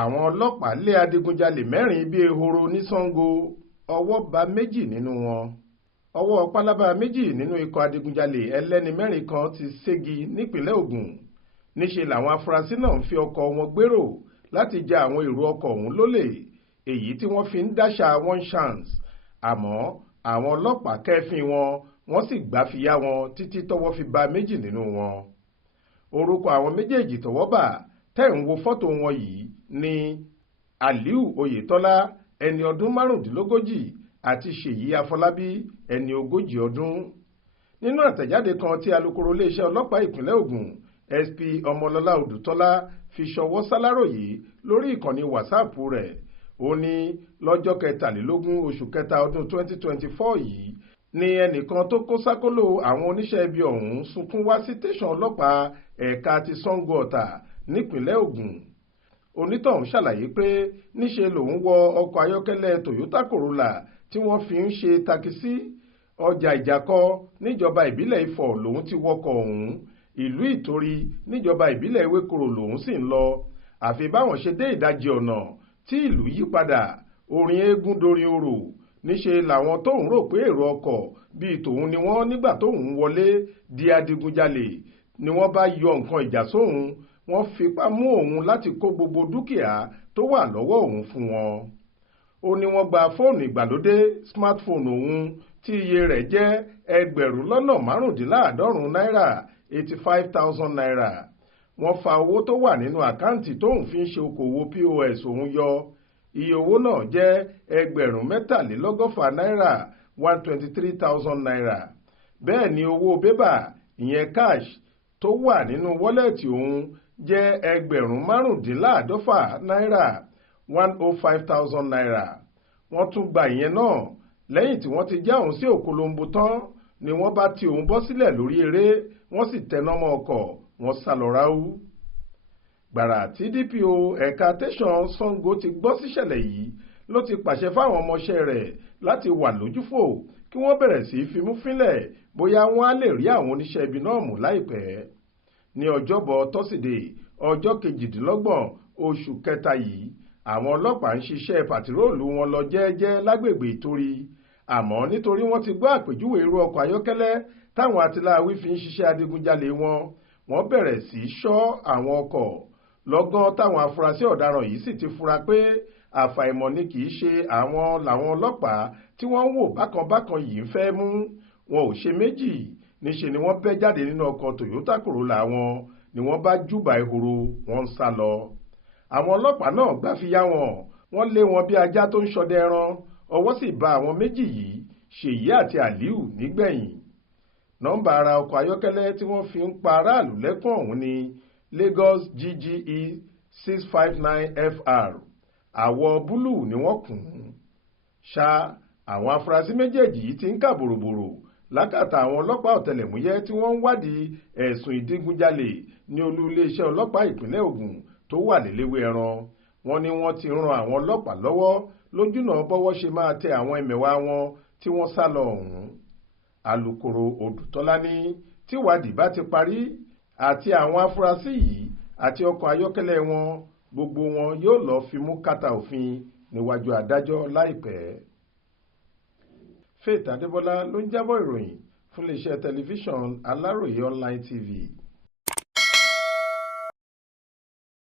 Àwọn ọlọ́pàá lé Adigunjale mẹ́rin bíi Ehoro ní Sango, ọwọ́ bá méjì nínú wọn. Ọwọ́ pálábá méjì nínú ikọ̀ Adigunjale ẹlẹ́ni mẹ́rin kan ti ségi nípìnlẹ̀ Ògùn. Níṣe làwọn afurasí náà ń fi ọkọ̀ wọn gbèrò láti ja àwọn èrò ọkọ̀ ọ̀hún lólè, èyí tí wọ́n fi ń dáṣà one chance. Àmọ́ àwọn ọlọ́pàá kẹ́fín wọ́n sì gbáfiyá wọn títí tọ́wọ́ fi bá méjì nínú wọn. Orúkọ àwọn méjèèjì tọ́wọ́ bà tẹ́ ń wo fọ́tò wọn yìí ni Aliu Oyetola ẹni ọdún márùndínlógójì àti Ṣèyí Afọlábí ẹni ogójì ọdún. Nínú àtẹ̀jáde kan tí alukoro iléeṣẹ́ ọlọ́pàá ìpínlẹ̀ Ògùn SP Ọmọlọ́lá Odùtọ́lá fi ṣọwọ́ s'Aláròyé lórí ìkànnì WhatsApp rẹ̀, ó ní lọ́jọ́ 23 oṣù kẹta ọdún 2024 yìí ni ẹnìkan tó kó sákólò àwọn oníṣẹ́ ibi ọ̀hún sunkún wá sí tẹ̀sán ọlọ́pàá ẹ̀ka ti Sango Ọ̀tà nípìnlẹ̀ Ògùn. Onítọ̀hún ṣàlàyé pé níṣe lòun wọ ọkọ̀ ayọ́kẹ́lẹ́ Toyota Corolla tí wọ́n fi ń ṣe takisí ọjà Ìjàkọ níjọba ìbílẹ̀ Ifọ̀ lòun ti wọkọ̀ ọ̀hún. Ìlú Ìtorí níjọba ìbílẹ̀ Ewékòró lòun sì ń lọ. Àfi báwọn ṣe dé ìdajì ọ̀nà tí ìlú yí padà, orin eégún dorin orò. Níṣe làwọn tóun rò pé èrò ọkọ̀ bíi tòun ni wọ́n nígbà tóun wọlé di Adigunjalè ni wọ́n bá yọ nǹkan ìjà sóhun. Wọ́n fipá mú òun láti kó gbogbo dúkìá tó wà lọ́wọ́ òun fún wọn. Ó ní wọ́n gba fóònù ìgbàlódé smartphone òun tí iye rẹ̀ jẹ́ ẹgbẹ̀rún lọ́nà márùndínláàádọ́rùn-ún náírà 85,000 naira. Wọ́n fa owó tó wà nínú àkáǹtì tóun fi ń ṣe okòwò POS òun yọ. Iye owó náà jẹ́ ẹgbẹ̀rún mẹ́tàlélọ́gọ́fà náírà 123,000 naira. Bẹ́ẹ̀ ni owó bébà ìyẹn cash tó wà nínú wọ́lẹ̀tì òun jẹ́ ẹgbẹ̀rún márùndínláàádọ́fà náírà 105,000 naira. Wọ́n tún gba ìyẹn náà lẹ́yìn tí wọ́n ti já òun sí òkolombo tán ni wọ́n bá ti òun bọ́ sílẹ̀ lórí eré, wọ́n sì tẹná mọ́ ọkọ̀, wọ́n sá lọ ráú. Gbàrà tí DPO ẹ̀ka tẹ̀sán Sango ti gbọ́ síṣẹ̀lẹ̀ yìí ló ti pàṣẹ fáwọn ọmọọṣẹ́ rẹ̀ láti wà lójúfò kí wọ́n bẹ̀rẹ̀ sí í fimú fínlẹ̀ bóyá wọ́n á lè rí àwọn oníṣẹ́ ibi náà mú láìpẹ́. Ní ọjọ́bọ̀ tọ́sídẹ̀ẹ́ ọjọ́ 28 oṣù kẹta yìí, àwọn ọlọ́pàá ń ṣiṣẹ́ pàtiróòlù wọn lọ jẹ́ẹ́jẹ́ lágbègbè Ìtorí. Àmọ́ nítorí wọ́n ti gbọ́ àpèjúwe irú ọkọ̀ ayọ́kẹ́lẹ́ táwọn atiláwí fi ń ṣiṣẹ́ adigunjalè wọ́n bẹ̀rẹ̀ sí í ṣọ́ àwọn ọkọ̀. Lọ́gán táwọn afurasí ọ̀daràn yìí sì ti fura pé àfàìmọ̀ ni kì í ṣe àwọn làwọn ọlọ́pàá tí wọ́n ń wò bákanbákan yìí ń fẹ́ mú. Wọn ò ṣe méjì, níṣe ni wọ́n bẹ́ jáde nínú ọkọ̀ Toyota Corolla wọn ni wọ́n bá júbà Ehoro, wọ́n ń sá lọ. Àwọn ọlọ́pàá náà gbáfiyá wọ́n lé wọn bí ajá tó ń ṣọdẹ ẹran. Ọwọ́ sì bá àwọn méjì yìí, Ṣèyí àti Aliu nígbẹ̀yìn. Nọ́mbà ara ọkọ̀ ayọ́kẹ́lẹ́ tí wọ́n fi ń pa aráàlú lẹ́kùn ọ̀hún ni Lagos GGE 659FR. Àwọ̀ búlù ni wọ́n kùn ún. Ṣá àwọn afurasí méjèèjì yìí ti ń kà bòròbòrò lákàtà àwọn ọlọ́pàá ọ̀tẹlẹ̀múyẹ́ tí wọ́n ń wádìí ẹ̀sùn ìdígunjalè ní olú iléeṣẹ́ ọlọ́pàá ìpínlẹ̀ Ògùn tó wà léléwé ẹran. Wọ́n ní wọ́n ti ran àwọn ọlọ́pàá lọ́wọ́ lójúnà bọ́wọ́ ṣe máa tẹ àwọn ẹmẹ̀wà wọn tí wọ́n sá lọ ọ̀hún. Alukoro Odùtọ́lá ní tíwádìí bá ti parí àti àwọn afurasí yìí àti ọkọ̀ ayọ́kẹ́lẹ́ wọn, gbogbo wọn yóò lọ fimú kàtà òfin níwájú adájọ́ láìpẹ́. Faith Adébọ́lá ló ń jábọ̀ ìròyìn fún iléeṣẹ́ tẹlifíṣàn Aláròyé Online TV.